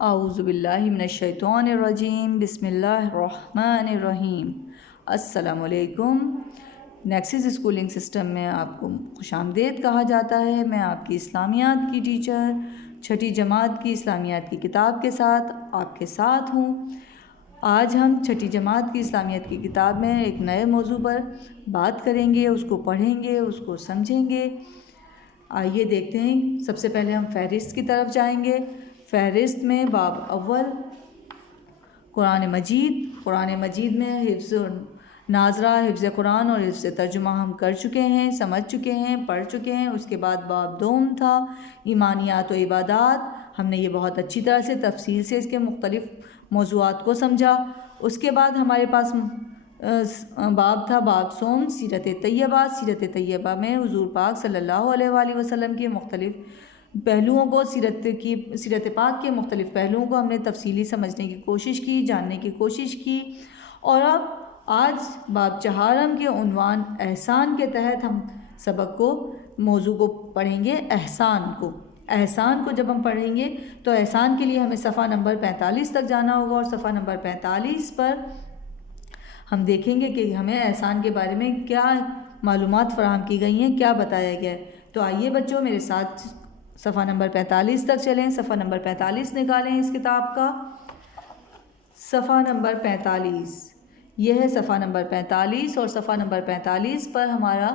اعوذ باللہ من الشیطان الرجیم، بسم اللہ الرحمن الرحیم۔ السلام علیکم۔ نیکسس اسکولنگ سسٹم میں آپ کو خوش آمدید کہا جاتا ہے۔ میں آپ کی اسلامیات کی ٹیچر، چھٹی جماعت کی اسلامیات کی کتاب کے ساتھ آپ کے ساتھ ہوں۔ آج ہم چھٹی جماعت کی اسلامیات کی کتاب میں ایک نئے موضوع پر بات کریں گے، اس کو پڑھیں گے، اس کو سمجھیں گے۔ آئیے دیکھتے ہیں۔ سب سے پہلے ہم فہرست کی طرف جائیں گے۔ فہرست میں باب اول قرآن مجید میں حفظ ناظرہ، حفظ قرآن اور حفظ ترجمہ ہم کر چکے ہیں، سمجھ چکے ہیں، پڑھ چکے ہیں۔ اس کے بعد باب دوم تھا ایمانیات و عبادات۔ ہم نے یہ بہت اچھی طرح سے تفصیل سے اس کے مختلف موضوعات کو سمجھا۔ اس کے بعد ہمارے پاس باب تھا باب صوم، سیرت طیبہ۔ سیرت طیبہ میں حضور پاک صلی اللہ علیہ وآلہ وسلم کے مختلف پہلوؤں کو، سیرت پاک کے مختلف پہلوؤں کو ہم نے تفصیلی سمجھنے کی کوشش کی، جاننے کی کوشش کی۔ اور اب آج باب چہارم کے عنوان احسان کے تحت ہم سبق کو، موضوع کو پڑھیں گے، احسان کو۔ احسان کو جب ہم پڑھیں گے تو احسان کے لیے ہمیں صفحہ نمبر 45 تک جانا ہوگا، اور صفحہ نمبر 45 پر ہم دیکھیں گے کہ ہمیں احسان کے بارے میں کیا معلومات فراہم کی گئی ہیں، کیا بتایا گیا ہے۔ تو آئیے بچوں میرے ساتھ صفحہ نمبر 45 تک چلیں۔ صفحہ نمبر 45 نکالیں اس کتاب کا۔ صفحہ نمبر 45، یہ ہے صفحہ نمبر 45، اور صفحہ نمبر 45 پر ہمارا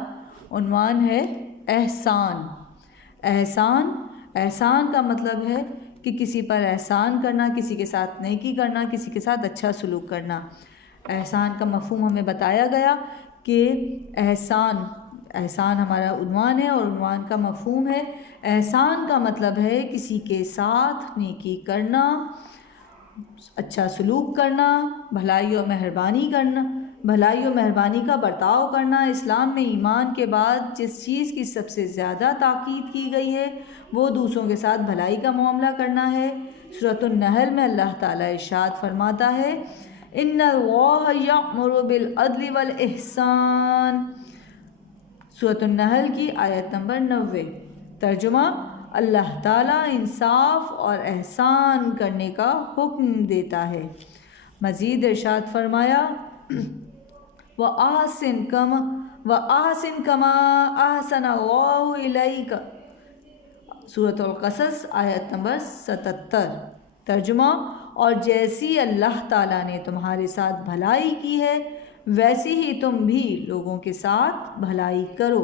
عنوان ہے احسان۔ احسان کا مطلب ہے کہ کسی پر احسان کرنا، کسی کے ساتھ نیکی کرنا، کسی کے ساتھ اچھا سلوک کرنا۔ احسان کا مفہوم ہمیں بتایا گیا کہ احسان ہمارا عنوان ہے، اور عنوان کا مفہوم ہے احسان کا مطلب ہے کسی کے ساتھ نیکی کرنا، اچھا سلوک کرنا، بھلائی اور مہربانی کا برتاؤ کرنا۔ اسلام میں ایمان کے بعد جس چیز کی سب سے زیادہ تاکید کی گئی ہے وہ دوسروں کے ساتھ بھلائی کا معاملہ کرنا ہے۔ سورۃ النحل میں اللہ تعالیٰ ارشاد فرماتا ہے ان اللہ یأمر بالعدل والاحسان۔ سورۃ النحل کی آیت نمبر 90۔ ترجمہ: اللہ تعالیٰ انصاف اور احسان کرنے کا حکم دیتا ہے۔ مزید ارشاد فرمایا وَأَحْسِن كَمَا أَحْسَنَ اللَّهُ إِلَيْكَ۔ سورۃ القصص آیت نمبر 77۔ ترجمہ: اور جیسی اللہ تعالیٰ نے تمہارے ساتھ بھلائی کی ہے ویسی ہی تم بھی لوگوں کے ساتھ بھلائی کرو۔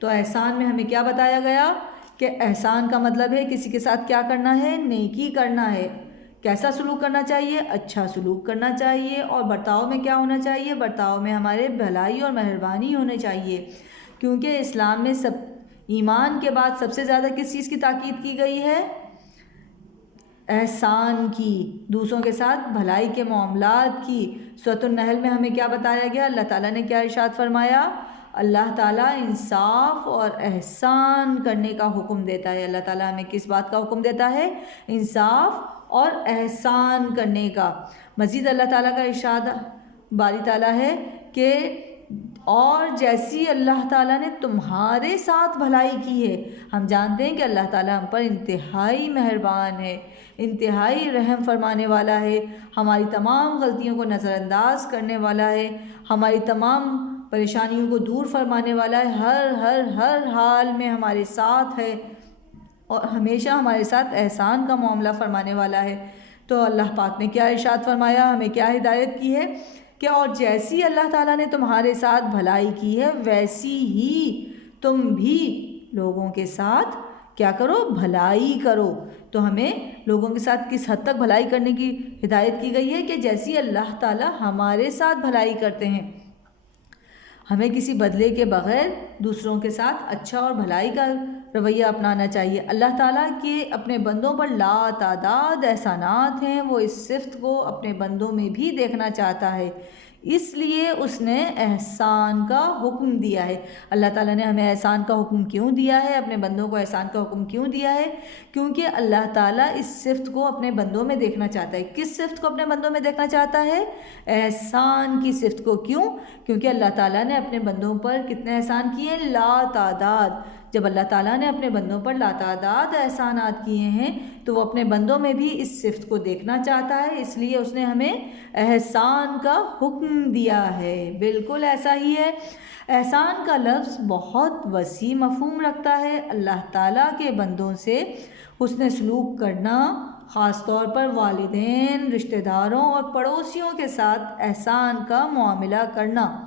تو احسان میں ہمیں کیا بتایا گیا کہ احسان کا مطلب ہے کسی کے ساتھ کیا کرنا ہے، نیکی کرنا ہے۔ کیسا سلوک کرنا چاہیے؟ اچھا سلوک کرنا چاہیے۔ اور برتاؤ میں کیا ہونا چاہیے؟ برتاؤ میں ہمارے بھلائی اور مہربانی ہونے چاہیے، کیونکہ اسلام میں ایمان کے بعد سب سے زیادہ کس چیز کی تاکید کی گئی ہے؟ احسان کی، دوسروں کے ساتھ بھلائی کے معاملات کی۔ سورۃ النحل میں ہمیں کیا بتایا گیا؟ اللہ تعالیٰ نے کیا ارشاد فرمایا؟ اللہ تعالیٰ انصاف اور احسان کرنے کا حکم دیتا ہے۔ اللہ تعالیٰ ہمیں کس بات کا حکم دیتا ہے؟ انصاف اور احسان کرنے کا۔ مزید اللہ تعالیٰ کا ارشاد باری تعالیٰ ہے کہ اور جیسی اللہ تعالیٰ نے تمہارے ساتھ بھلائی کی ہے۔ ہم جانتے ہیں کہ اللہ تعالیٰ ہم پر انتہائی مہربان ہے، انتہائی رحم فرمانے والا ہے، ہماری تمام غلطیوں کو نظر انداز کرنے والا ہے، ہماری تمام پریشانیوں کو دور فرمانے والا ہے، ہر حال میں ہمارے ساتھ ہے، اور ہمیشہ ہمارے ساتھ احسان کا معاملہ فرمانے والا ہے۔ تو اللہ پاک نے کیا ارشاد فرمایا، ہمیں کیا ہدایت کی ہے کہ اور جیسی اللہ تعالیٰ نے تمہارے ساتھ بھلائی کی ہے ویسی ہی تم بھی لوگوں کے ساتھ کیا کرو؟ بھلائی کرو۔ تو ہمیں لوگوں کے ساتھ کس حد تک بھلائی کرنے کی ہدایت کی گئی ہے کہ جیسی اللہ تعالیٰ ہمارے ساتھ بھلائی کرتے ہیں۔ ہمیں کسی بدلے کے بغیر دوسروں کے ساتھ اچھا اور بھلائی کا رویہ اپنانا چاہیے۔ اللہ تعالیٰ کے اپنے بندوں پر لا تعداد احسانات ہیں، وہ اس صفت کو اپنے بندوں میں بھی دیکھنا چاہتا ہے، اس لیے اس نے احسان کا حکم دیا ہے۔ اللہ تعالیٰ نے ہمیں احسان کا حکم کیوں دیا ہے، اپنے بندوں کو احسان کا حکم کیوں دیا ہے؟ کیونکہ اللہ تعالیٰ اس صفت کو اپنے بندوں میں دیکھنا چاہتا ہے۔ کس صفت کو اپنے بندوں میں دیکھنا چاہتا ہے؟ احسان کی صفت کو۔ کیوں؟ کیونکہ اللہ تعالیٰ نے اپنے بندوں پر کتنے احسان کیے؟ لا تعداد۔ جب اللہ تعالیٰ نے اپنے بندوں پر لاتعداد احسانات کیے ہیں تو وہ اپنے بندوں میں بھی اس صفت کو دیکھنا چاہتا ہے، اس لیے اس نے ہمیں احسان کا حکم دیا ہے۔ بالکل ایسا ہی ہے، احسان کا لفظ بہت وسیع مفہوم رکھتا ہے۔ اللہ تعالیٰ کے بندوں سے حسن سلوک کرنا، خاص طور پر والدین، رشتہ داروں اور پڑوسیوں کے ساتھ احسان کا معاملہ کرنا۔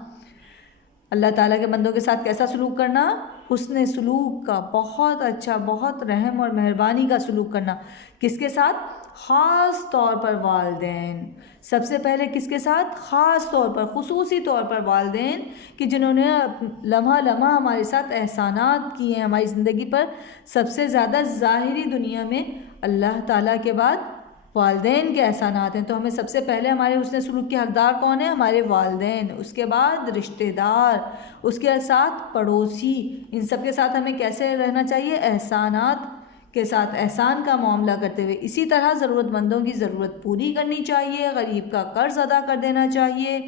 اللہ تعالیٰ کے بندوں کے ساتھ کیسا سلوک کرنا؟ حسن سلوک کا، بہت اچھا، بہت رحم اور مہربانی کا سلوک کرنا۔ کس کے ساتھ؟ خاص طور پر والدین۔ سب سے پہلے کس کے ساتھ؟ خاص طور پر، خصوصی طور پر والدین، کہ جنہوں نے لمحہ لمحہ ہمارے ساتھ احسانات کیے ہیں ہماری زندگی پر۔ سب سے زیادہ ظاہری دنیا میں اللہ تعالیٰ کے بعد والدین کے احسانات ہیں، تو ہمیں سب سے پہلے ہمارے حسن سلوک کے حقدار کون ہیں؟ ہمارے والدین، اس کے بعد رشتہ دار، اس کے ساتھ پڑوسی۔ ان سب کے ساتھ ہمیں کیسے رہنا چاہیے؟ احسانات کے ساتھ، احسان کا معاملہ کرتے ہوئے۔ اسی طرح ضرورت مندوں کی ضرورت پوری کرنی چاہیے، غریب کا قرض ادا کر دینا چاہیے،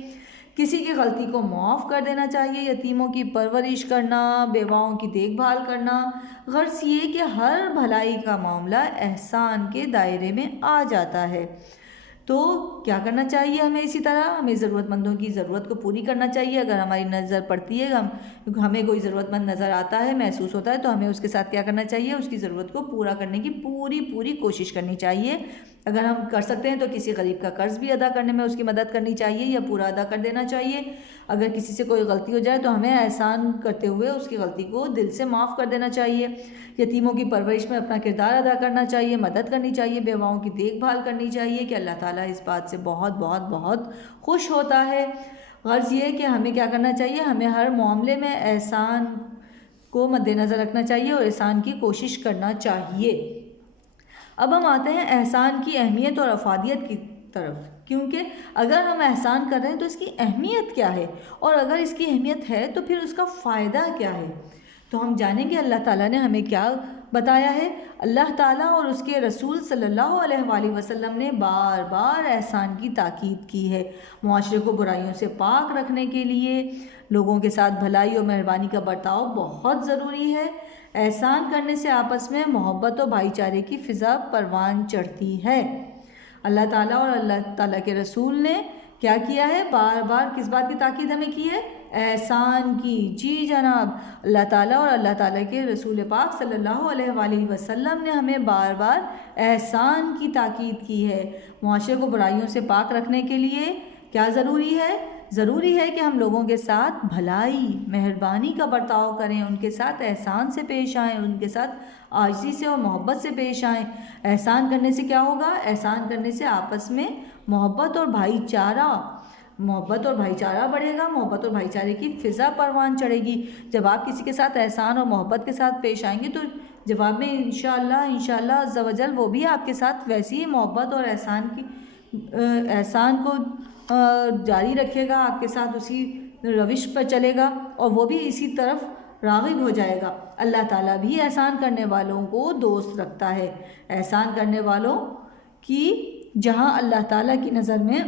کسی کی غلطی کو معاف کر دینا چاہیے، یتیموں کی پرورش کرنا، بیواؤں کی دیکھ بھال کرنا۔ غرض یہ کہ ہر بھلائی کا معاملہ احسان کے دائرے میں آ جاتا ہے۔ تو کیا کرنا چاہیے ہمیں؟ اسی طرح ہمیں ضرورت مندوں کی ضرورت کو پوری کرنا چاہیے۔ اگر ہماری نظر پڑتی ہے، ہمیں کوئی ضرورت مند نظر آتا ہے، محسوس ہوتا ہے، تو ہمیں اس کے ساتھ کیا کرنا چاہیے؟ اس کی ضرورت کو پورا کرنے کی پوری کوشش کرنی چاہیے۔ اگر ہم کر سکتے ہیں تو کسی غریب کا قرض بھی ادا کرنے میں اس کی مدد کرنی چاہیے یا پورا ادا کر دینا چاہیے۔ اگر کسی سے کوئی غلطی ہو جائے تو ہمیں احسان کرتے ہوئے اس کی غلطی کو دل سے معاف کر دینا چاہیے۔ یتیموں کی پرورش میں اپنا کردار ادا کرنا چاہیے، مدد کرنی چاہیے، بیواؤں کی دیکھ بھال کرنی چاہیے، کہ اللہ تعالیٰ اس بات سے بہت بہت بہت خوش ہوتا ہے۔ غرض یہ کہ ہمیں کیا کرنا چاہیے؟ ہمیں ہر معاملے میں احسان کو مد نظر رکھنا چاہیے اور احسان کی کوشش کرنا چاہیے۔ اب ہم آتے ہیں احسان کی اہمیت اور افادیت کی طرف، کیونکہ اگر ہم احسان کر رہے ہیں تو اس کی اہمیت کیا ہے، اور اگر اس کی اہمیت ہے تو پھر اس کا فائدہ کیا ہے۔ تو ہم جانیں گے اللہ تعالیٰ نے ہمیں کیا بتایا ہے۔ اللہ تعالیٰ اور اس کے رسول صلی اللہ علیہ وآلہ وسلم نے بار بار احسان کی تاکید کی ہے۔ معاشرے کو برائیوں سے پاک رکھنے کے لیے لوگوں کے ساتھ بھلائی اور مہربانی کا برتاؤ بہت ضروری ہے۔ احسان کرنے سے آپس میں محبت و بھائی چارے کی فضا پروان چڑھتی ہے۔ اللہ تعالیٰ اور اللہ تعالیٰ کے رسول نے کیا کیا ہے؟ بار بار کس بات کی تاکید ہمیں کی ہے؟ احسان کی۔ جی جناب، اللہ تعالیٰ اور اللہ تعالیٰ کے رسول پاک صلی اللہ علیہ وآلہ وسلم نے ہمیں بار بار احسان کی تاکید کی ہے۔ معاشرے کو برائیوں سے پاک رکھنے کے لیے کیا ضروری ہے؟ ضروری ہے کہ ہم لوگوں کے ساتھ بھلائی، مہربانی کا برتاؤ کریں، ان کے ساتھ احسان سے پیش آئیں، ان کے ساتھ عاجزی سے اور محبت سے پیش آئیں۔ احسان کرنے سے کیا ہوگا؟ احسان کرنے سے آپس میں محبت اور بھائی چارہ بڑھے گا، محبت اور بھائی چارے کی فضا پروان چڑھے گی۔ جب آپ کسی کے ساتھ احسان اور محبت کے ساتھ پیش آئیں گے تو جواب میں انشاءاللہ عز و جل وہ بھی آپ کے ساتھ ویسی ہی محبت اور احسان کو جاری رکھے گا، آپ کے ساتھ اسی روش پر چلے گا اور وہ بھی اسی طرف راغب ہو جائے گا۔ اللہ تعالیٰ بھی احسان کرنے والوں کو دوست رکھتا ہے۔ احسان کرنے والوں کی جہاں اللہ تعالیٰ کی نظر میں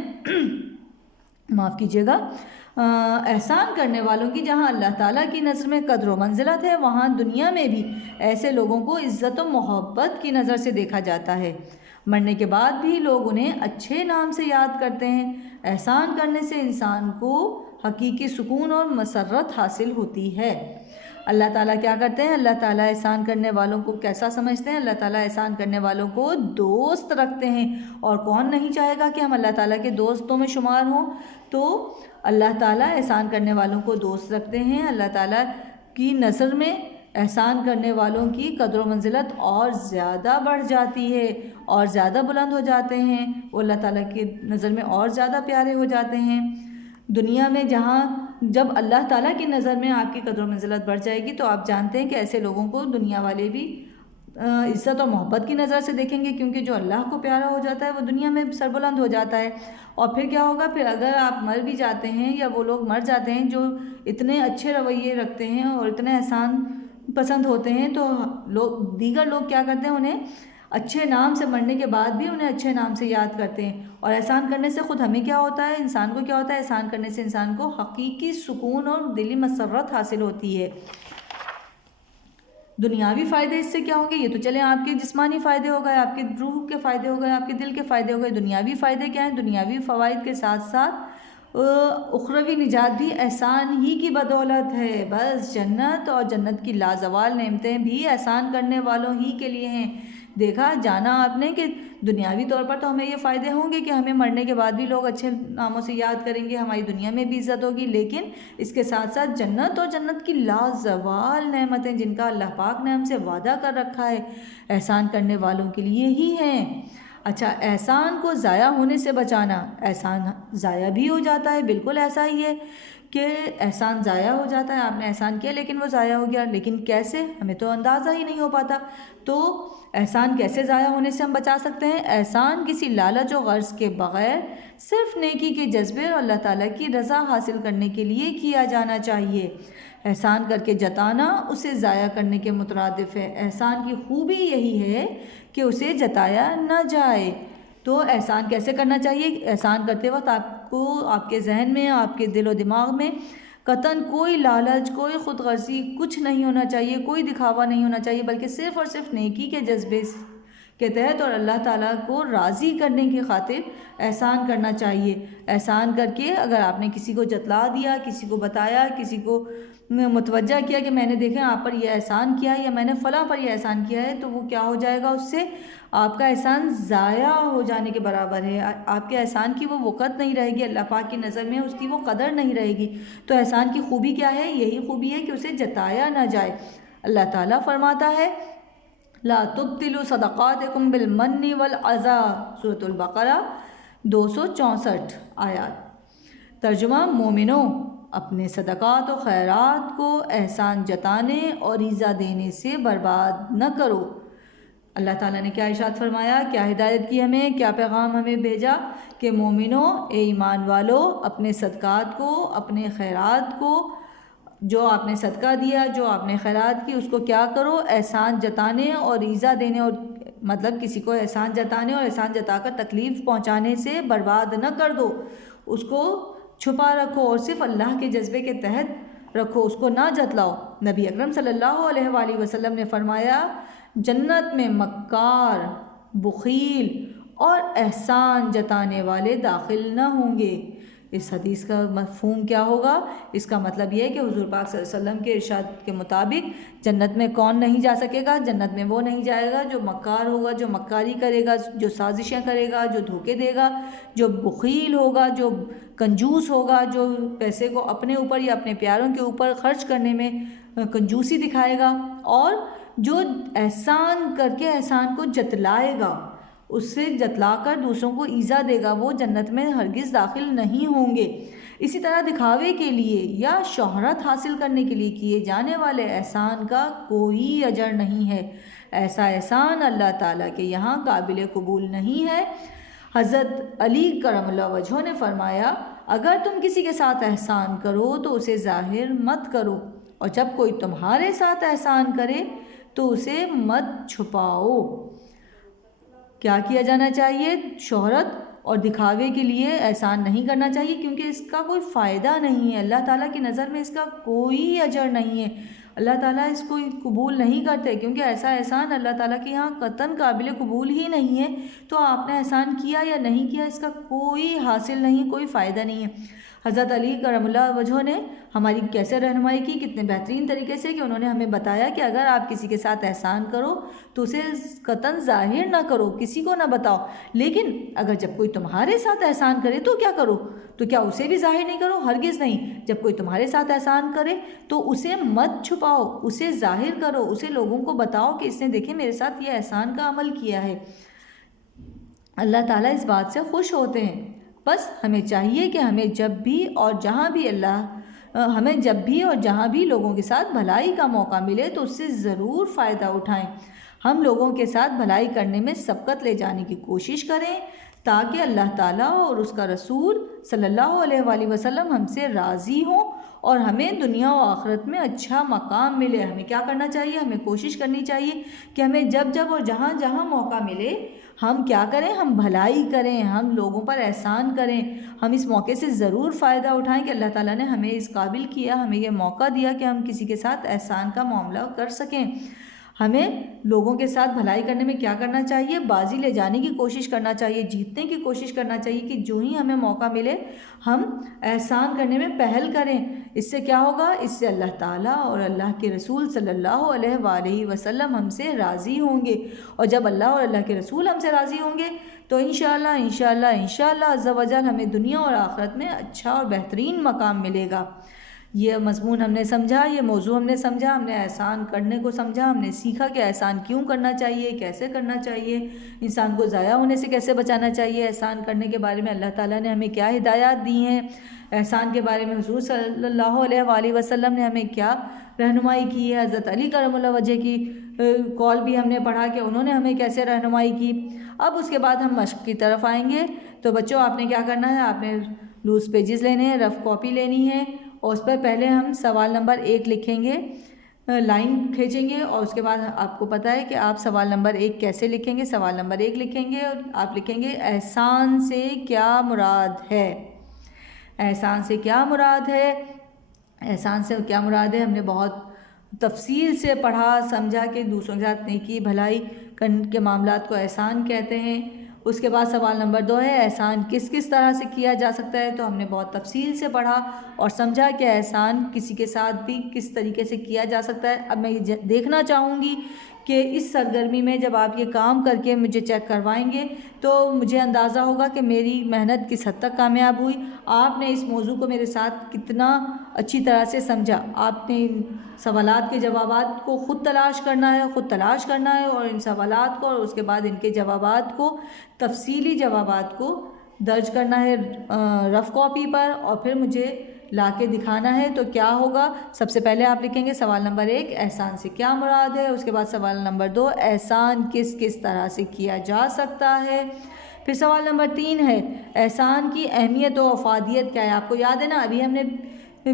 احسان کرنے والوں کی جہاں اللہ تعالیٰ کی نظر میں قدر و منزلت ہے، وہاں دنیا میں بھی ایسے لوگوں کو عزت و محبت کی نظر سے دیکھا جاتا ہے۔ مرنے کے بعد بھی لوگ انہیں اچھے نام سے یاد کرتے ہیں۔ احسان کرنے سے انسان کو حقیقی سکون اور مسرت حاصل ہوتی ہے۔ اللہ تعالیٰ کیا کرتے ہیں؟ اللہ تعالیٰ احسان کرنے والوں کو کیسا سمجھتے ہیں؟ اللہ تعالیٰ احسان کرنے والوں کو دوست رکھتے ہیں، اور کون نہیں چاہے گا کہ ہم اللہ تعالیٰ کے دوستوں میں شمار ہوں؟ تو اللہ تعالیٰ احسان کرنے والوں کو دوست رکھتے ہیں۔ اللہ تعالیٰ کی نظر میں احسان کرنے والوں کی قدر و منزلت اور زیادہ بڑھ جاتی ہے اور زیادہ بلند ہو جاتے ہیں، وہ اللہ تعالیٰ کی نظر میں اور زیادہ پیارے ہو جاتے ہیں۔ دنیا میں جب اللہ تعالیٰ کی نظر میں آپ کی قدر و منزلت بڑھ جائے گی تو آپ جانتے ہیں کہ ایسے لوگوں کو دنیا والے بھی عزت اور محبت کی نظر سے دیکھیں گے، کیونکہ جو اللہ کو پیارا ہو جاتا ہے وہ دنیا میں سربلند ہو جاتا ہے۔ اور پھر کیا ہوگا؟ پھر اگر آپ مر بھی جاتے ہیں یا وہ لوگ مر جاتے ہیں جو اتنے اچھے رویے رکھتے ہیں اور اتنے احسان پسند ہوتے ہیں، تو دیگر لوگ کیا کرتے ہیں؟ انہیں اچھے نام سے، مرنے کے بعد بھی انہیں اچھے نام سے یاد کرتے ہیں۔ اور احسان کرنے سے خود ہمیں کیا ہوتا ہے؟ انسان کو کیا ہوتا ہے؟ احسان کرنے سے انسان کو حقیقی سکون اور دلی مسرت حاصل ہوتی ہے۔ دنیاوی فائدے اس سے کیا ہوں گے؟ یہ تو چلیں آپ کے جسمانی فائدے ہو گئے، آپ کے روح کے فائدے ہو گئے، آپ کے دل کے فائدے ہو گئے۔ دنیاوی فائدے کیا ہیں؟ دنیاوی فوائد کے ساتھ ساتھ اخروی نجات بھی احسان ہی کی بدولت ہے۔ بس جنت اور جنت کی لازوال نعمتیں بھی احسان کرنے والوں ہی کے لیے ہیں۔ دیکھا جانا آپ نے کہ دنیاوی طور پر تو ہمیں یہ فائدے ہوں گے کہ ہمیں مرنے کے بعد بھی لوگ اچھے ناموں سے یاد کریں گے، ہماری دنیا میں بھی عزت ہوگی، لیکن اس کے ساتھ ساتھ جنت اور جنت کی لازوال نعمتیں جن کا اللہ پاک نے ہم سے وعدہ کر رکھا ہے، احسان کرنے والوں کے لیے ہی ہیں۔ اچھا، احسان کو ضائع ہونے سے بچانا۔ احسان ضائع بھی ہو جاتا ہے، بالکل ایسا ہی ہے کہ احسان ضائع ہو جاتا ہے۔ آپ نے احسان کیا لیکن وہ ضائع ہو گیا، لیکن کیسے؟ ہمیں تو اندازہ ہی نہیں ہو پاتا۔ تو احسان کیسے ضائع ہونے سے ہم بچا سکتے ہیں؟ احسان کسی لالچ و غرض کے بغیر صرف نیکی کے جذبے اور اللہ تعالیٰ کی رضا حاصل کرنے کے لیے کیا جانا چاہیے۔ احسان کر کے جتانا اسے ضائع کرنے کے مترادف ہے۔ احسان کی خوبی یہی ہے کہ اسے جتایا نہ جائے۔ تو احسان کیسے کرنا چاہیے؟ احسان کرتے وقت آپ کو، آپ کے ذہن میں، آپ کے دل و دماغ میں قطعاً کوئی لالچ، کوئی خود غرضی کچھ نہیں ہونا چاہیے، کوئی دکھاوا نہیں ہونا چاہیے، بلکہ صرف اور صرف نیکی کے جذبے کے تحت اور اللہ تعالیٰ کو راضی کرنے کی خاطر احسان کرنا چاہیے۔ احسان کر کے اگر آپ نے کسی کو جتلا دیا، کسی کو بتایا، کسی کو متوجہ کیا کہ میں نے دیکھیں آپ پر یہ احسان کیا ہے یا میں نے فلاں پر یہ احسان کیا ہے، تو وہ کیا ہو جائے گا؟ اس سے آپ کا احسان ضائع ہو جانے کے برابر ہے۔ آپ کے احسان کی وہ وقت نہیں رہے گی، اللہ پاک کی نظر میں اس کی وہ قدر نہیں رہے گی۔ تو احسان کی خوبی کیا ہے؟ یہی خوبی ہے کہ اسے جتایا نہ جائے۔ اللہ تعالیٰ فرماتا ہے لا تبطلوا صدقاتکم بالمن والعذا، سورۃ البقرہ 264 آیات۔ ترجمہ: مومنوں، اپنے صدقات و خیرات کو احسان جتانے اور ایذا دینے سے برباد نہ کرو۔ اللہ تعالیٰ نے کیا ارشاد فرمایا، کیا ہدایت کی ہمیں، کیا پیغام ہمیں بھیجا کہ مومنوں، اے ایمان والو، اپنے صدقات کو، اپنے خیرات کو، جو آپ نے صدقہ دیا، جو آپ نے خیرات کی، اس کو کیا کرو؟ احسان جتانے اور ایذا دینے، اور مطلب کسی کو احسان جتانے اور احسان جتا کر تکلیف پہنچانے سے برباد نہ کر دو۔ اس کو چھپا رکھو اور صرف اللہ کے جذبے کے تحت رکھو، اس کو نہ جتلاؤ۔ نبی اکرم صلی اللہ علیہ وآلہ وسلم نے فرمایا، جنت میں مکار، بخیل اور احسان جتانے والے داخل نہ ہوں گے۔ اس حدیث کا مفہوم کیا ہوگا؟ اس کا مطلب یہ ہے کہ حضور پاک صلی اللہ علیہ وسلم کے ارشاد کے مطابق جنت میں کون نہیں جا سکے گا؟ جنت میں وہ نہیں جائے گا جو مکار ہوگا، جو مکاری کرے گا، جو سازشیں کرے گا، جو دھوکے دے گا، جو بخیل ہوگا، جو کنجوس ہوگا، جو پیسے کو اپنے اوپر یا اپنے پیاروں کے اوپر خرچ کرنے میں کنجوسی دکھائے گا، اور جو احسان کر کے احسان کو جتلائے گا، اس سے جتلا کر دوسروں کو ایذا دے گا، وہ جنت میں ہرگز داخل نہیں ہوں گے۔ اسی طرح دکھاوے کے لیے یا شہرت حاصل کرنے کے لیے کیے جانے والے احسان کا کوئی اجر نہیں ہے۔ ایسا احسان اللہ تعالیٰ کے یہاں قابل قبول نہیں ہے۔ حضرت علی کرم اللہ وجہہ نے فرمایا، اگر تم کسی کے ساتھ احسان کرو تو اسے ظاہر مت کرو، اور جب کوئی تمہارے ساتھ احسان کرے تو اسے مت چھپاؤ۔ کیا کیا جانا چاہیے؟ شہرت اور دکھاوے کے لیے احسان نہیں کرنا چاہیے، کیونکہ اس کا کوئی فائدہ نہیں ہے، اللہ تعالیٰ کی نظر میں اس کا کوئی اجر نہیں ہے، اللہ تعالیٰ اس کو قبول نہیں کرتے، کیونکہ ایسا احسان اللہ تعالیٰ کے یہاں قطعاً قابل قبول ہی نہیں ہے۔ تو آپ نے احسان کیا یا نہیں کیا، اس کا کوئی حاصل نہیں، کوئی فائدہ نہیں ہے۔ حضرت علی کرم اللہ وجہہ نے ہماری کیسے رہنمائی کی، کتنے بہترین طریقے سے، کہ انہوں نے ہمیں بتایا کہ اگر آپ کسی کے ساتھ احسان کرو تو اسے قطعاً ظاہر نہ کرو، کسی کو نہ بتاؤ، لیکن اگر جب کوئی تمہارے ساتھ احسان کرے تو کیا کرو؟ تو کیا اسے بھی ظاہر نہیں کرو؟ ہرگز نہیں۔ جب کوئی تمہارے ساتھ احسان کرے تو اسے مت چھپاؤ، اسے ظاہر کرو، اسے لوگوں کو بتاؤ کہ اس نے دیکھیں میرے ساتھ یہ احسان کا عمل کیا ہے۔ اللہ تعالیٰ اس بات سے خوش ہوتے ہیں۔ بس ہمیں چاہیے کہ ہمیں جب بھی اور جہاں بھی لوگوں کے ساتھ بھلائی کا موقع ملے تو اس سے ضرور فائدہ اٹھائیں۔ ہم لوگوں کے ساتھ بھلائی کرنے میں سبقت لے جانے کی کوشش کریں تاکہ اللہ تعالیٰ اور اس کا رسول صلی اللہ علیہ وآلہ وسلم ہم سے راضی ہوں اور ہمیں دنیا و آخرت میں اچھا مقام ملے۔ ہمیں کیا کرنا چاہیے؟ ہمیں کوشش کرنی چاہیے کہ ہمیں جب اور جہاں موقع ملے ہم کیا کریں؟ ہم بھلائی کریں، ہم لوگوں پر احسان کریں، ہم اس موقع سے ضرور فائدہ اٹھائیں کہ اللہ تعالیٰ نے ہمیں اس قابل کیا، ہمیں یہ موقع دیا کہ ہم کسی کے ساتھ احسان کا معاملہ کر سکیں۔ ہمیں لوگوں کے ساتھ بھلائی کرنے میں کیا کرنا چاہیے؟ بازی لے جانے کی کوشش کرنا چاہیے، جیتنے کی کوشش کرنا چاہیے کہ جو ہی ہمیں موقع ملے ہم احسان کرنے میں پہل کریں۔ اس سے کیا ہوگا؟ اس سے اللہ تعالیٰ اور اللہ کے رسول صلی اللہ علیہ وآلہ وسلم ہم سے راضی ہوں گے، اور جب اللہ اور اللہ کے رسول ہم سے راضی ہوں گے تو انشاءاللہ عز و جل ہمیں دنیا اور آخرت میں اچھا اور بہترین مقام ملے گا۔ یہ مضمون ہم نے سمجھا، یہ موضوع ہم نے سمجھا، ہم نے احسان کرنے کو سمجھا، ہم نے سیکھا کہ احسان کیوں کرنا چاہیے، کیسے کرنا چاہیے، انسان کو ضائع ہونے سے کیسے بچانا چاہیے، احسان کرنے کے بارے میں اللہ تعالیٰ نے ہمیں کیا ہدایات دی ہیں، احسان کے بارے میں حضور صلی اللہ علیہ وآلہ وسلم نے ہمیں کیا رہنمائی کی ہے، حضرت علی کرم اللہ وجہ کی قول بھی ہم نے پڑھا کہ انہوں نے ہمیں کیسے رہنمائی کی۔ اب اس کے بعد ہم مشق کی طرف آئیں گے۔ تو بچوں آپ نے کیا کرنا ہے؟ آپ نے لوز پیجز لینے ہیں، رف کاپی لینی ہے، اور اس پر پہلے ہم سوال نمبر 1 لکھیں گے، لائن کھینچیں گے، اور اس کے بعد آپ کو پتہ ہے کہ آپ سوال نمبر 1 کیسے لکھیں گے۔ سوال نمبر 1 لکھیں گے اور آپ لکھیں گے احسان سے کیا مراد ہے؟ احسان سے کیا مراد ہے؟ احسان سے کیا مراد ہے؟ ہم نے بہت تفصیل سے پڑھا سمجھا کہ دوسروں کے ساتھ نیکی بھلائی کے معاملات کو احسان کہتے ہیں۔ اس کے بعد سوال نمبر 2 ہے احسان کس کس طرح سے کیا جا سکتا ہے؟ تو ہم نے بہت تفصیل سے پڑھا اور سمجھا کہ احسان کسی کے ساتھ بھی کس طریقے سے کیا جا سکتا ہے۔ اب میں یہ دیکھنا چاہوں گی کہ اس سرگرمی میں جب آپ یہ کام کر کے مجھے چیک کروائیں گے تو مجھے اندازہ ہوگا کہ میری محنت کس حد تک کامیاب ہوئی، آپ نے اس موضوع کو میرے ساتھ کتنا اچھی طرح سے سمجھا۔ آپ نے ان سوالات کے جوابات کو خود تلاش کرنا ہے اور ان سوالات کو اور اس کے بعد ان کے جوابات کو، تفصیلی جوابات کو درج کرنا ہے رف کاپی پر، اور پھر مجھے لا کے دکھانا ہے۔ تو کیا ہوگا؟ سب سے پہلے آپ لکھیں گے سوال نمبر 1 احسان سے کیا مراد ہے، اس کے بعد سوال نمبر 2 احسان کس کس طرح سے کیا جا سکتا ہے، پھر سوال نمبر 3 ہے احسان کی اہمیت و افادیت کیا ہے۔ آپ کو یاد ہے نا، ابھی ہم نے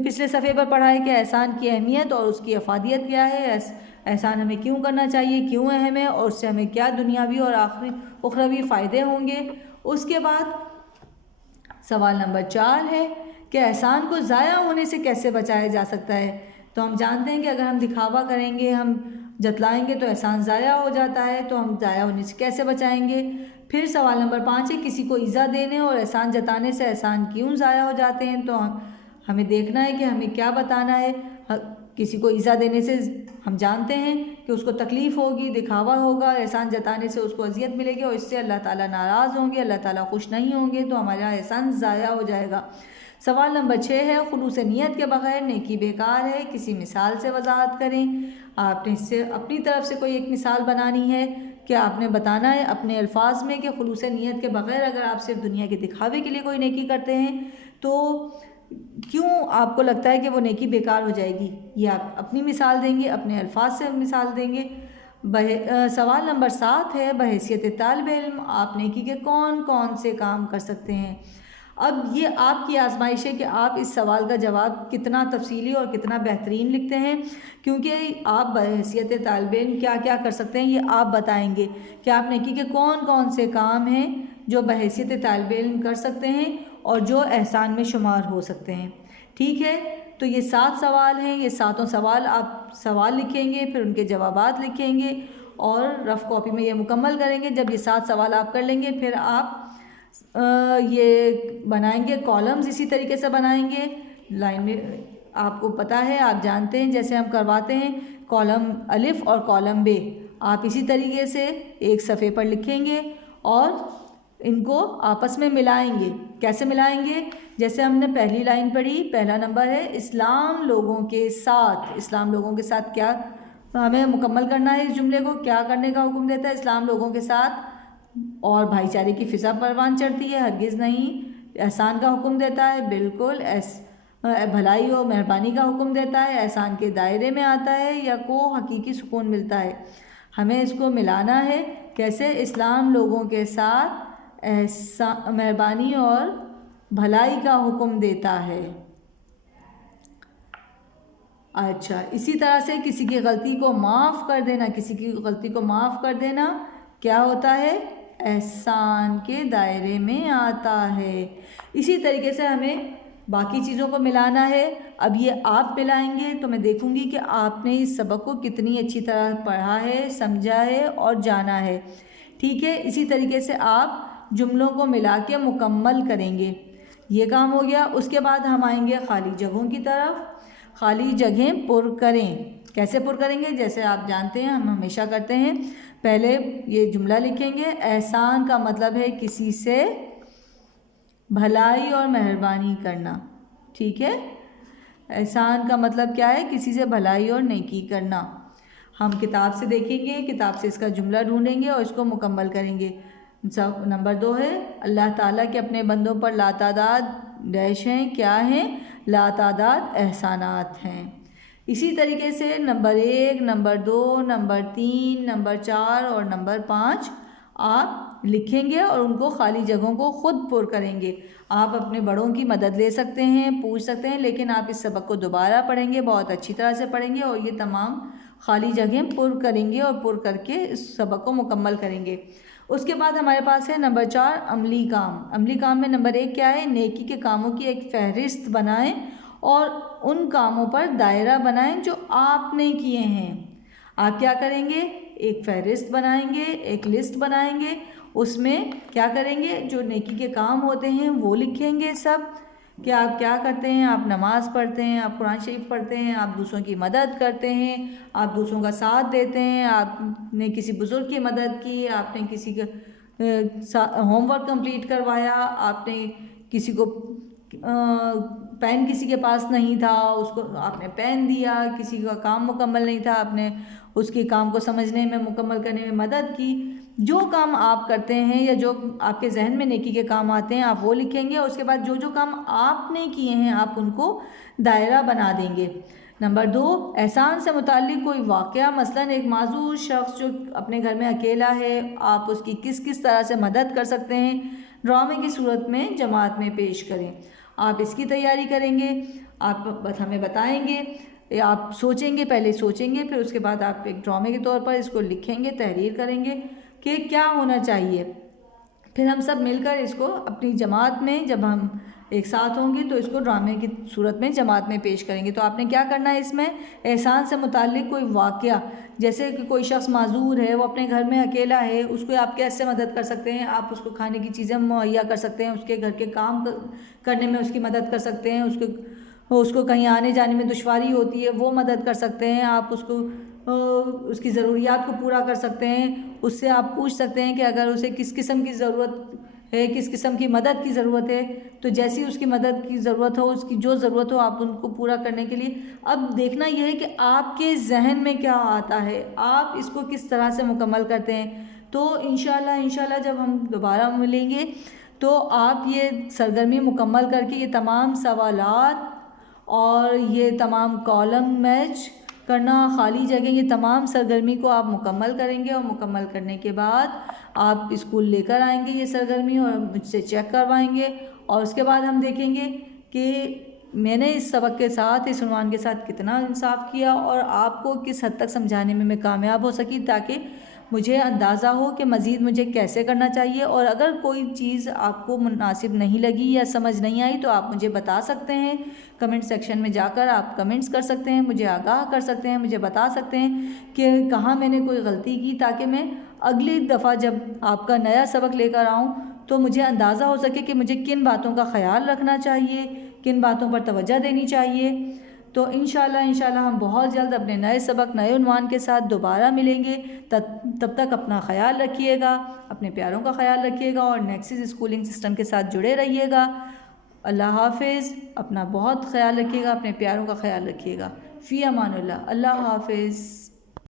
پچھلے صفحے پر پڑھا ہے کہ احسان کی اہمیت اور اس کی افادیت کیا ہے، احسان ہمیں کیوں کرنا چاہیے، کیوں اہم ہے، اور اس سے ہمیں کیا دنیاوی اور اخروی فائدے ہوں گے۔ اس کے بعد سوال نمبر 4 ہے کہ احسان کو ضائع ہونے سے کیسے بچایا جا سکتا ہے۔ تو ہم جانتے ہیں کہ اگر ہم دکھاوا کریں گے، ہم جتلائیں گے تو احسان ضائع ہو جاتا ہے، تو ہم ضائع ہونے سے کیسے بچائیں گے۔ پھر سوال نمبر 5 ہے کسی کو ایذا دینے اور احسان جتانے سے احسان کیوں ضائع ہو جاتے ہیں۔ تو ہمیں دیکھنا ہے کہ ہمیں کیا بتانا ہے۔ کسی کو ایذا دینے سے ہم جانتے ہیں کہ اس کو تکلیف ہوگی، دکھاوا ہوگا، احسان جتانے سے اس کو اذیت ملے گی اور اس سے اللہ تعالیٰ ناراض ہوں گے، اللہ تعالیٰ خوش نہیں ہوں گے، تو ہمارا احسان ضائع ہو جائے گا۔ سوال نمبر 6 ہے خلوص نیت کے بغیر نیکی بیکار ہے، کسی مثال سے وضاحت کریں۔ آپ نے اس سے اپنی طرف سے کوئی ایک مثال بنانی ہے کہ آپ نے بتانا ہے اپنے الفاظ میں کہ خلوص نیت کے بغیر اگر آپ صرف دنیا کے دکھاوے کے لیے کوئی نیکی کرتے ہیں تو کیوں آپ کو لگتا ہے کہ وہ نیکی بیکار ہو جائے گی۔ یہ آپ اپنی مثال دیں گے، اپنے الفاظ سے مثال دیں گے۔ سوال نمبر 7 ہے بحیثیت طالب علم آپ نیکی کے کون کون سے کام کر سکتے ہیں۔ اب یہ آپ کی آزمائش ہے کہ آپ اس سوال کا جواب کتنا تفصیلی اور کتنا بہترین لکھتے ہیں، کیونکہ آپ بحیثیت طالب علم کیا کیا کر سکتے ہیں یہ آپ بتائیں گے کہ آپ نیکی کے کون کون سے کام ہیں جو بحیثیت طالب علم کر سکتے ہیں اور جو احسان میں شمار ہو سکتے ہیں۔ ٹھیک ہے، تو یہ 7 سوال ہیں، یہ 7 سوال آپ سوال لکھیں گے، پھر ان کے جوابات لکھیں گے اور رف کاپی میں یہ مکمل کریں گے۔ جب یہ 7 سوال آپ کر لیں گے پھر آپ یہ بنائیں گے کالمز، اسی طریقے سے بنائیں گے لائن میں۔ آپ کو پتہ ہے، آپ جانتے ہیں جیسے ہم کرواتے ہیں کالم الف اور کالم ب، آپ اسی طریقے سے ایک صفحے پر لکھیں گے اور ان کو آپس میں ملائیں گے۔ کیسے ملائیں گے؟ جیسے ہم نے پہلی لائن پڑھی، پہلا نمبر ہے اسلام لوگوں کے ساتھ۔ اسلام لوگوں کے ساتھ کیا ہمیں مکمل کرنا ہے، اس جملے کو کیا کرنے کا حکم دیتا ہے؟ اسلام لوگوں کے ساتھ اور بھائی چارے کی فضا پروان چڑھتی ہے، ہرگز نہیں۔ احسان کا حکم دیتا ہے، بالکل۔ بھلائی اور مہربانی کا حکم دیتا ہے، احسان کے دائرے میں آتا ہے یا کو حقیقی سکون ملتا ہے۔ ہمیں اس کو ملانا ہے۔ کیسے؟ اسلام لوگوں کے ساتھ مہربانی اور بھلائی کا حکم دیتا ہے۔ اچھا، اسی طرح سے کسی کی غلطی کو معاف کر دینا، کسی کی غلطی کو معاف کر دینا کیا ہوتا ہے؟ احسان کے دائرے میں آتا ہے۔ اسی طریقے سے ہمیں باقی چیزوں کو ملانا ہے. اب یہ آپ ملائیں گے تو میں دیکھوں گی کہ آپ نے اس سبق کو کتنی اچھی طرح پڑھا ہے, سمجھا ہے اور جانا ہے. ٹھیک ہے, اسی طریقے سے آپ جملوں کو ملا کے مکمل کریں گے. یہ کام ہو گیا. اس کے بعد ہم آئیں گے خالی جگہوں کی طرف. خالی جگہیں پر کریں. کیسے پر کریں گے؟ جیسے آپ جانتے ہیں ہم ہمیشہ کرتے ہیں. پہلے یہ جملہ لکھیں گے. احسان کا مطلب ہے کسی سے بھلائی اور مہربانی کرنا. ٹھیک ہے, احسان کا مطلب کیا ہے؟ کسی سے بھلائی اور نیکی کرنا. ہم کتاب سے دیکھیں گے, کتاب سے اس کا جملہ ڈھونڈیں گے اور اس کو مکمل کریں گے. نمبر 2 ہے اللہ تعالیٰ کے اپنے بندوں پر لاتعداد ڈیش ہیں. کیا ہیں؟ لاتعداد احسانات ہیں. اسی طریقے سے نمبر 1, نمبر 2, نمبر 3, نمبر 4 اور نمبر 5 آپ لکھیں گے اور ان کو خالی جگہوں کو خود پر کریں گے. آپ اپنے بڑوں کی مدد لے سکتے ہیں, پوچھ سکتے ہیں, لیکن آپ اس سبق کو دوبارہ پڑھیں گے, بہت اچھی طرح سے پڑھیں گے اور یہ تمام خالی جگہیں پر کریں گے اور پر کر کے اس سبق کو مکمل کریں گے. اس کے بعد ہمارے پاس ہے نمبر 4 عملی کام. عملی کام میں نمبر 1 کیا ہے؟ نیکی کے کاموں کی ایک فہرست بنائیں اور ان کاموں پر دائرہ بنائیں جو آپ نے کیے ہیں. آپ کیا کریں گے؟ ایک فہرست بنائیں گے, ایک لسٹ بنائیں گے. اس میں کیا کریں گے؟ جو نیکی کے کام ہوتے ہیں وہ لکھیں گے سب, کہ آپ کیا کرتے ہیں. آپ نماز پڑھتے ہیں, آپ قرآن شریف پڑھتے ہیں, آپ دوسروں کی مدد کرتے ہیں, آپ دوسروں کا ساتھ دیتے ہیں, آپ نے کسی بزرگ کی مدد کی, آپ نے کسی کا ہوم ورک کمپلیٹ کروایا, آپ نے کسی کو پین کسی کے پاس نہیں تھا اس کو آپ نے پین دیا, کسی کا کام مکمل نہیں تھا آپ نے اس کے کام کو سمجھنے میں, مکمل کرنے میں مدد کی. جو کام آپ کرتے ہیں یا جو آپ کے ذہن میں نیکی کے کام آتے ہیں آپ وہ لکھیں گے. اور اس کے بعد جو جو کام آپ نے کیے ہیں آپ ان کو دائرہ بنا دیں گے. نمبر 2 احسان سے متعلق کوئی واقعہ, مثلاً ایک معذور شخص جو اپنے گھر میں اکیلا ہے, آپ اس کی کس کس طرح سے مدد کر سکتے ہیں, ڈرامے کی صورت میں جماعت میں پیش کریں. آپ اس کی تیاری کریں گے, آپ ہمیں بتائیں گے, آپ سوچیں گے, پہلے سوچیں گے, پھر اس کے بعد آپ ایک ڈرامے کے طور پر اس کو لکھیں گے, تحریر کریں گے کہ کیا ہونا چاہیے. پھر ہم سب مل کر اس کو اپنی جماعت میں, جب ہم ایک ساتھ ہوں گے تو اس کو ڈرامے کی صورت میں جماعت میں پیش کریں گے. تو آپ نے کیا کرنا ہے اس میں؟ احسان سے متعلق کوئی واقعہ, جیسے کہ کوئی شخص معذور ہے, وہ اپنے گھر میں اکیلا ہے, اس کو آپ کیسے مدد کر سکتے ہیں؟ آپ اس کو کھانے کی چیزیں مہیا کر سکتے ہیں, اس کے گھر کے کام کرنے میں اس کی مدد کر سکتے ہیں, اس کو کہیں آنے جانے میں دشواری ہوتی ہے وہ مدد کر سکتے ہیں, آپ اس کی ضروریات کو پورا کر سکتے ہیں. اس سے آپ پوچھ سکتے ہیں کہ اگر اسے کس قسم کی ضرورت ہے, کس قسم کی مدد کی ضرورت ہے, تو جیسی اس کی مدد کی ضرورت ہو, اس کی جو ضرورت ہو, آپ ان کو پورا کرنے کے لیے. اب دیکھنا یہ ہے کہ آپ کے ذہن میں کیا آتا ہے, آپ اس کو کس طرح سے مکمل کرتے ہیں. تو انشاءاللہ جب ہم دوبارہ ملیں گے تو آپ یہ سرگرمی مکمل کر کے یہ تمام سوالات اور یہ تمام کالم میچ کرنا, خالی جگہ, یہ تمام سرگرمی کو آپ مکمل کریں گے. اور مکمل کرنے کے بعد آپ اسکول لے کر آئیں گے یہ سرگرمی اور مجھ سے چیک کروائیں گے. اور اس کے بعد ہم دیکھیں گے کہ میں نے اس سبق کے ساتھ, اس عنوان کے ساتھ کتنا انصاف کیا اور آپ کو کس حد تک سمجھانے میں کامیاب ہو سکی, تاکہ مجھے اندازہ ہو کہ مزید مجھے کیسے کرنا چاہیے. اور اگر کوئی چیز آپ کو مناسب نہیں لگی یا سمجھ نہیں آئی تو آپ مجھے بتا سکتے ہیں, کمنٹ سیکشن میں جا کر آپ کمنٹس کر سکتے ہیں, مجھے آگاہ کر سکتے ہیں, مجھے بتا سکتے ہیں کہ کہاں میں نے کوئی غلطی کی, تاکہ میں اگلی دفعہ جب آپ کا نیا سبق لے کر آؤں تو مجھے اندازہ ہو سکے کہ مجھے کن باتوں کا خیال رکھنا چاہیے, کن باتوں پر توجہ دینی چاہیے. تو انشاءاللہ ہم بہت جلد اپنے نئے سبق, نئے عنوان کے ساتھ دوبارہ ملیں گے. تب تک اپنا خیال رکھیے گا, اپنے پیاروں کا خیال رکھیے گا اور نیکسس اسکولنگ سسٹم کے ساتھ جڑے رہیے گا. اللہ حافظ. اپنا بہت خیال رکھیے گا, اپنے پیاروں کا خیال رکھیے گا. فی امان اللہ. اللہ حافظ.